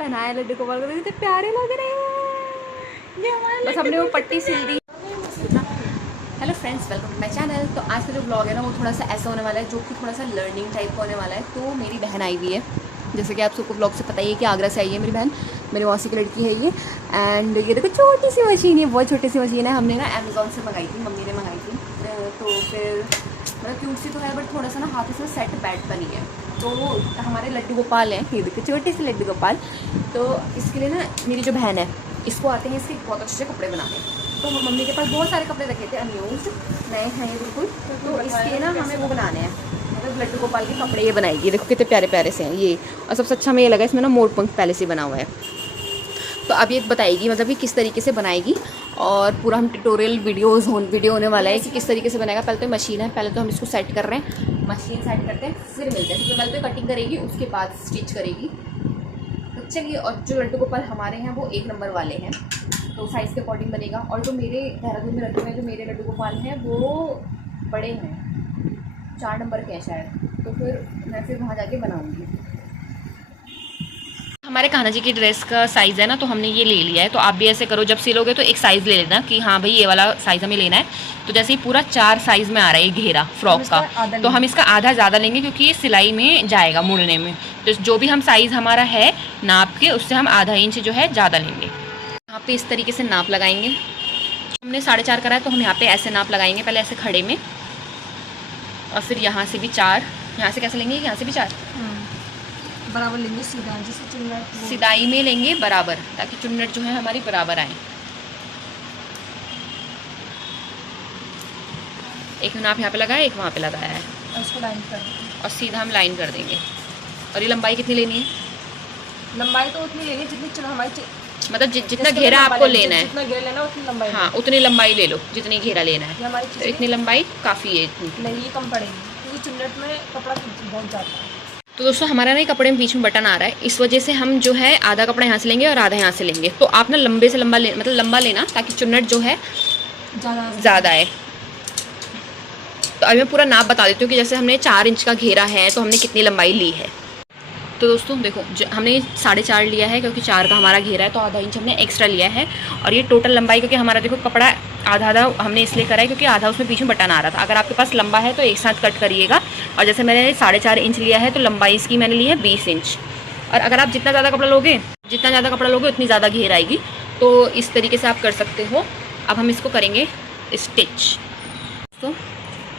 पहनाया लड्डू गोपाल को, कितने प्यारे लग रहे हैं। बस हमने वो पट्टी सिल दी। Hello friends, welcome to my channel. तो आज का जो ब्लॉग है ना वो थोड़ा सा ऐसा होने वाला है जो कि थोड़ा सा लर्निंग टाइप का होने वाला है। तो मेरी बहन आई हुई है, जैसे कि आप सबको ब्लॉग से पता ही है कि आगरा से आई है मेरी बहन, मेरी मौसी की लड़की है ये। एंड ये देखो छोटी सी मशीन है, बहुत छोटी सी मशीन है। हमने ना अमेज़ॉन से मंगाई थी, मम्मी ने मंगाई थी। तो फिर मतलब क्यूट सी तो है बट थोड़ा सा ना हाथ से सेट बैठ बनी है। तो हमारे लड्डू गोपाल हैं, ये देखो छोटे से लड्डू गोपाल। तो इसके लिए ना मेरी जो बहन है इसको आते हैं इसके बहुत अच्छे कपड़े बनाने। तो मम्मी के पास बहुत सारे कपड़े रखे थे अनयूज्ड, नए हैं ये बिल्कुल। तो इसके ना हमें वो बनाने हैं, मतलब लड्डू गोपाल के कपड़े ये बनाएगी। देखो कितने प्यारे प्यारे से हैं ये। और सबसे अच्छा हमें ये लगा इसमें ना मोर पंख पहले से बना हुआ है। तो अब ये बताएगी मतलब कि किस तरीके से बनाएगी, और पूरा हम ट्यूटोरियल वीडियो होने वाला है कि किस तरीके से बनाएगा। पहले तो मशीन है, पहले तो हम इसको सेट कर रहे हैं, मशीन सेट करते हैं फिर मिलते हैं। सबसे पहले तो कटिंग करेगी, उसके बाद स्टिच करेगी। तो चलिए, और जो लड्डू गोपाल हमारे हैं वो 1 नंबर वाले हैं, तो साइज़ के अकॉर्डिंग बनेगा। और जो मेरे देहरादून में रखे हुए जो मेरे लड्डू गोपाल हैं वो बड़े हैं, 4 नंबर के हैं शायद। तो फिर मैं फिर वहाँ जाके बनाऊँगी। हमारे कान्हा जी की ड्रेस का साइज़ है ना, तो हमने ये ले लिया है। तो आप भी ऐसे करो, जब सिलोगे तो एक साइज़ ले लेना कि हाँ भाई ये वाला साइज़ हमें लेना है। तो जैसे ही पूरा 4 साइज़ में आ रहा है ये घेरा फ्रॉक का, तो हम इसका आधा ज़्यादा लेंगे क्योंकि ये सिलाई में जाएगा मुड़ने में। तो जो भी हम साइज़ हमारा है नाप के, उससे हम आधा इंच जो है ज़्यादा लेंगे। यहाँ पे इस तरीके से नाप लगाएंगे। हमने 4.5 करा है, तो हम यहाँ पे ऐसे नाप लगाएंगे, पहले ऐसे खड़े में, और फिर यहाँ से भी 4। यहाँ से कैसे लेंगे, यहाँ से भी 4 बराबर लेंगे, सीधा जैसे चुन्नट सिदाई में लेंगे बराबर, ताकि चुन्नट जो है हमारी बराबर आए। एक नाप यहाँ पे लगाया, एक वहाँ पे लगाया है, और उसको लाइन कर देंगे और सीधा हम लाइन कर देंगे। और ये लंबाई कितनी लेनी है? लंबाई तो उतनी लेंगे जितनी चलो हमारी मतलब जितना घेरा आपको लेना है, जितना घेरा लेना उतनी लंबाई। हाँ उतनी लंबाई ले लो जितनी घेरा लेना है। ये हमारी तो इतनी लंबाई काफ़ी है इतनी। नहीं, ये कम पड़ेगी क्योंकि चुन्नट में कपड़ा बहुत जाता है। तो दोस्तों हमारा ना कपड़े में बीच में बटन आ रहा है, इस वजह से हम जो है आधा कपड़ा यहाँ से लेंगे और आधा यहाँ से लेंगे। तो आप ना लंबे से लंबा मतलब लंबा लेना, ताकि चुन्नट जो है ज़्यादा है। तो अभी मैं पूरा नाप बता देती हूँ कि जैसे हमने 4 इंच का घेरा है तो हमने कितनी लंबाई ली है। तो दोस्तों देखो, हमने 4.5 लिया है क्योंकि 4 का हमारा घेरा है, तो आधा इंच हमने एक्स्ट्रा लिया है। और ये टोटल लंबाई, क्योंकि हमारा देखो कपड़ा आधा आधा हमने इसलिए करा है क्योंकि आधा उसमें बीच में बटन आ रहा था। अगर आपके पास लंबा है तो एक साथ कट करिएगा। और जैसे मैंने 4.5 इंच लिया है, तो लंबाई इसकी मैंने ली है 20 इंच। और अगर आप जितना ज़्यादा कपड़ा लोगे उतनी ज़्यादा घेर आएगी। तो इस तरीके से आप कर सकते हो। अब हम इसको करेंगे स्टिच। तो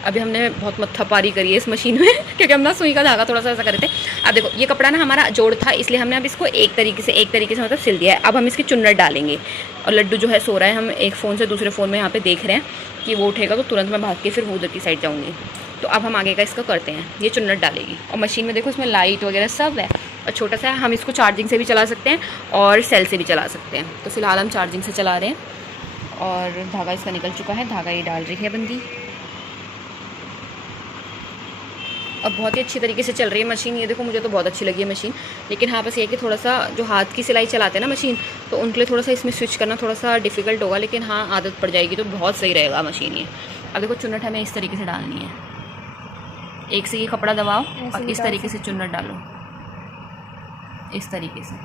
अभी हमने बहुत मत्थापारी करी है इस मशीन में क्योंकि हम ना सुई का धागा थोड़ा सा ऐसा कर रहे थे। अब देखो ये कपड़ा ना हमारा जोड़ था, इसलिए हमने अब इसको एक तरीके से मतलब सिल दिया है। अब हम इसकी चुन्नट डालेंगे। और लड्डू जो है सो रहा है, हम एक फ़ोन से दूसरे फ़ोन में यहाँ पे देख रहे हैं कि वो उठेगा तो तुरंत मैं भाग के फिर वो उधर की साइड जाऊँगी। तो अब हम आगे का इसका करते हैं। ये चुन्नट डालेगी और मशीन में देखो इसमें लाइट वगैरह सब है, और छोटा सा है। हम इसको चार्जिंग से भी चला सकते हैं और सेल से भी चला सकते हैं। तो फिलहाल हम चार्जिंग से चला रहे हैं। और धागा इसका निकल चुका है, धागा ये डाल रही है बंदी। अब बहुत ही अच्छी तरीके से चल रही है मशीन। ये देखो मुझे तो बहुत अच्छी लगी है मशीन। लेकिन हाँ बस ये कि थोड़ा सा जो हाथ की सिलाई चलाते हैं ना मशीन, तो उनके लिए थोड़ा सा इसमें स्विच करना थोड़ा सा डिफ़िकल्ट होगा। लेकिन हाँ आदत पड़ जाएगी तो बहुत सही रहेगा मशीन ये। अब देखो चुन्नट हमें इस तरीके से डालनी है, एक से ये कपड़ा दबाओ और इस तरीके से चुन्नट डालो, इस तरीके से,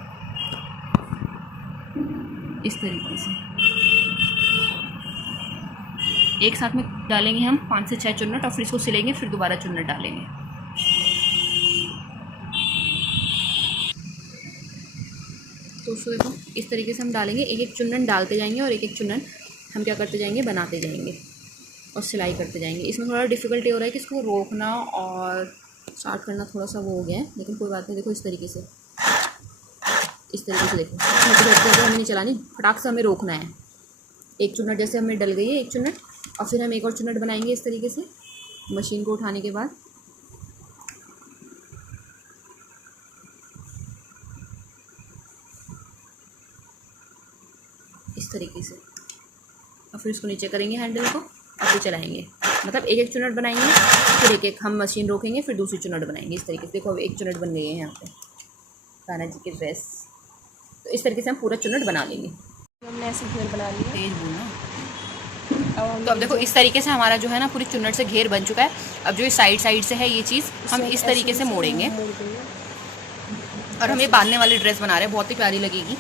इस तरीके से एक साथ में डालेंगे हम 5 से 6 चुन्नट, और फिर इसको सिलेंगे, फिर दोबारा चुन्नट डालेंगे। तो उसको देखो इस तरीके से हम डालेंगे, एक एक चुन्नट डालते जाएंगे और एक एक चुन्नट हम क्या करते जाएंगे, बनाते जाएंगे और सिलाई करते जाएंगे। इसमें थोड़ा डिफ़िकल्टी हो रहा है कि इसको रोकना और स्टार्ट करना थोड़ा सा वो हो गया है, लेकिन कोई बात नहीं। देखो इस तरीके से देखो हमें नहीं चलानी, फटाक से हमें रोकना है। एक चुन्नट जैसे हमें डल गई है एक चुन्नट, और फिर हम एक और चुन्नट बनाएंगे इस तरीके से मशीन को उठाने के बाद। इस तरीके से, और फिर इसको नीचे करेंगे हैंडल को और फिर चलाएंगे। मतलब एक एक चुन्नट बनाएंगे, फिर एक एक हम मशीन रोकेंगे, फिर दूसरी चुन्नट बनाएंगे इस तरीके से। देखो अब एक चुन्नट बन गई है यहाँ पे कान्हा जी की ड्रेस। तो इस तरीके से हम पूरा चुन्नट बना लेंगे। हमने ऐसे घेर बना लिया। तेज बोलना। तो अब देखो इस तरीके से हमारा जो है ना पूरी चुन्नट से घेर बन चुका है। अब जो ये साइड से है ये चीज़ हम इस तरीके से मोड़ेंगे। और हम ये बांधने वाली ड्रेस बना रहे हैं, बहुत ही प्यारी लगेगी।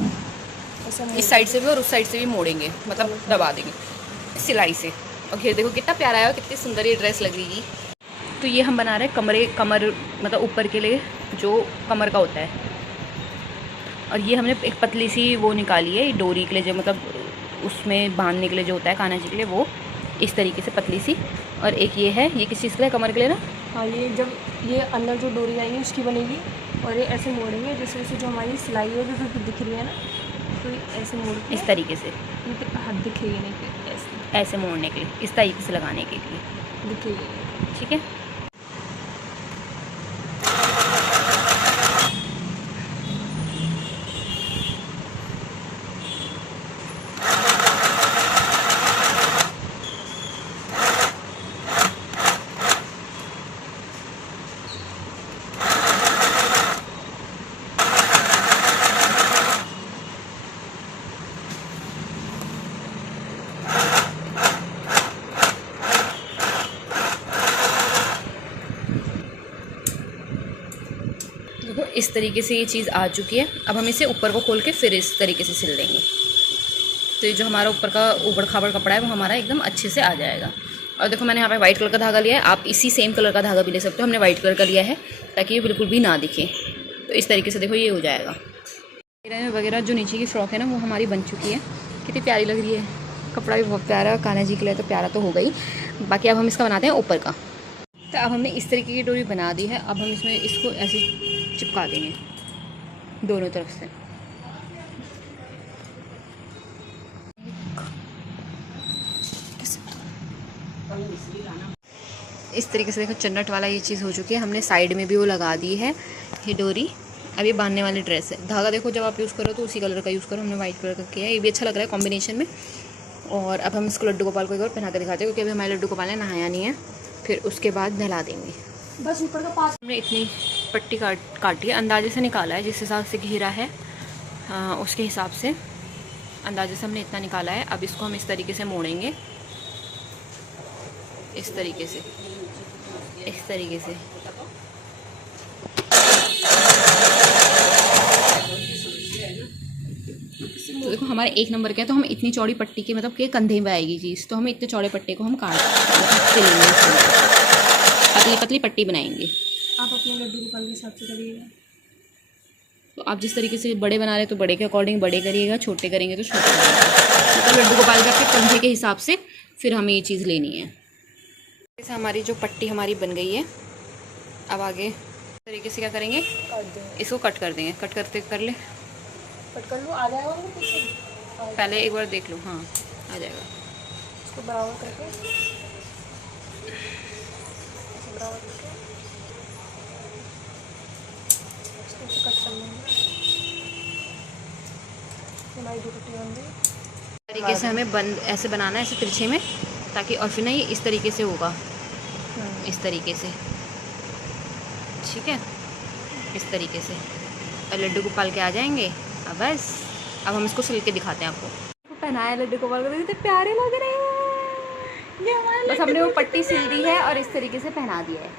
ऐसा इस साइड से भी और उस साइड से भी मोड़ेंगे, मतलब दबा देंगे सिलाई से। और घेर देखो कितना प्यारा है और कितनी सुंदर ये ड्रेस लगेगी। तो ये हम बना रहे हैं कमर मतलब ऊपर के लिए जो कमर का होता है। और ये हमने एक पतली सी वो निकाली है डोरी के लिए, जो मतलब उसमें बांधने के लिए जो होता है कान्हा जी के लिए, वो इस तरीके से पतली सी। और एक ये है, ये किस चीज़ के लिए, कमर के लिए ना। हाँ, ये जब ये अंदर जो डोरी आएगी उसकी बनेगी और ये ऐसे मोड़ेंगे, जैसे जैसे जो हमारी सिलाई है जो दिख रही है ना, तो ये ऐसे मोड़ के इस तरीके से हाथ दिखेगी नहीं, फिर ऐसे मोड़ने के लिए, इस तरीके से लगाने के लिए, दिखेगी। ठीक है। देखो इस तरीके से ये चीज़ आ चुकी है। अब हम इसे ऊपर को खोल के फिर इस तरीके से सिल देंगे, तो ये जो हमारा ऊपर का ऊबड़ खाबड़ कपड़ा है वो हमारा एकदम अच्छे से आ जाएगा। और देखो मैंने यहाँ पे वाइट कलर का धागा लिया है, आप इसी सेम कलर का धागा भी ले सकते हो। हमने वाइट कलर का लिया है ताकि ये बिल्कुल भी ना दिखे। तो इस तरीके से देखो ये हो जाएगा वगैरह। जो नीचे की फ्रॉक है ना वो हमारी बन चुकी है, कितनी प्यारी लग रही है। कपड़ा भी बहुत प्यारा है, कान्हा जी के लिए तो प्यारा तो होगा ही। बाकी अब हम इसका बनाते हैं ऊपर का। तो अब हमने इस तरीके की डोरी बना दी है। अब हम इसमें इसको ऐसे चिपका देंगे दोनों तरफ से। इस तरीके से देखो चन्नट वाला ये चीज़ हो चुकी है। हमने साइड में भी वो लगा दी है ये डोरी। अब ये बांधने वाली ड्रेस है। धागा देखो जब आप यूज़ करो तो उसी कलर का यूज़ करो, हमने वाइट कलर का किया है, ये भी अच्छा लग रहा है कॉम्बिनेशन में। और अब हम इसको लड्डू गोपाल को एक बार पहना के दिखाते हैं, क्योंकि अभी हमारे लड्डू गोपाल ने नहाया नहीं है। फिर उसके बाद नहला देंगे। बस ऊपर का पास हमने इतनी पट्टी काटी है, अंदाजे से निकाला है, जिस हिसाब से घेरा है उसके हिसाब से अंदाजे से हमने इतना निकाला है। अब इसको हम इस तरीके से मोड़ेंगे, इस तरीके से, इस तरीके से। तो देखो हमारे 1 नंबर का है, तो हम इतनी चौड़ी पट्टी के मतलब के कंधे में आएगी चीज़, तो हम इतने चौड़े पट्टे को हम काट सिलेंगे, पतली पतली पट्टी बनाएंगे। आप अपने लड्डू गोपाल के हिसाब से करिएगा। तो आप जिस तरीके से बड़े बना रहे हैं तो बड़े के अकॉर्डिंग बड़े करिएगा, छोटे करेंगे तो छोटे करिएगा। तो लड्डू गोपाल के आपके कंधे के हिसाब से फिर हमें ये चीज़ लेनी है। जैसे हमारी जो पट्टी हमारी बन गई है, अब आगे तरीके से क्या करेंगे, इसको कट कर देंगे। कट करते कर ले, कट कर लो, आ जाएगा वो पीछे। पहले एक बार देख लो, हाँ आ जाएगा। इसको बराबर करके बराबर करके इसको कट कर लेंगे। हमारी दो पट्टी बन गई। तरीके से हमें बंद ऐसे बनाना है, ऐसे तिरछे में, ताकि और फिर ना ये इस तरीके से होगा, इस तरीके से, ठीक है, इस तरीके से। और लड्डू गोपाल के आ जाएंगे। अब बस अब हम इसको सिल के दिखाते हैं आपको। पहनाया लड्डू गोपाल को, कितने प्यारे लग रहे हैं। बस हमने वो पट्टी सिल दी है और इस तरीके से पहना दिया है।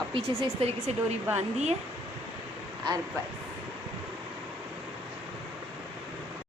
अब पीछे से इस तरीके से डोरी बांध दी है और बस